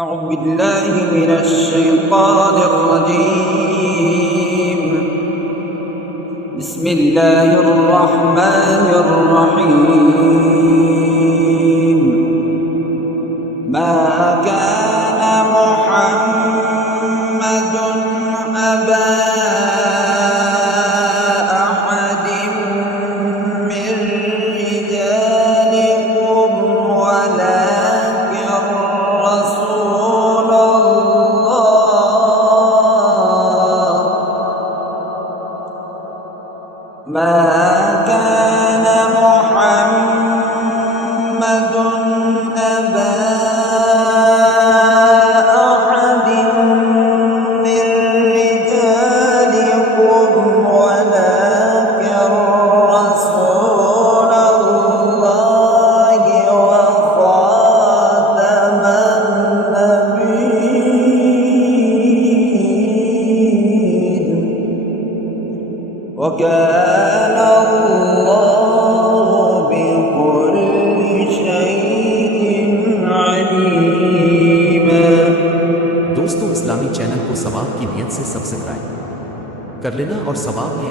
أعوذ بالله من الشيطان الرجيم. بسم الله الرحمن الرحيم. ما كان محمد أبا أحد من رجالكم ولكن رسول الله. ما كان محمد أبا أحد من رجالكم ولكن رسول الله وخاتم النبيين. وكان الله بكل شيء عليما. दोस्तों, इस्लामी चैनल को सवाब की नियत से सब्सक्राइब कर लेना और सवाब में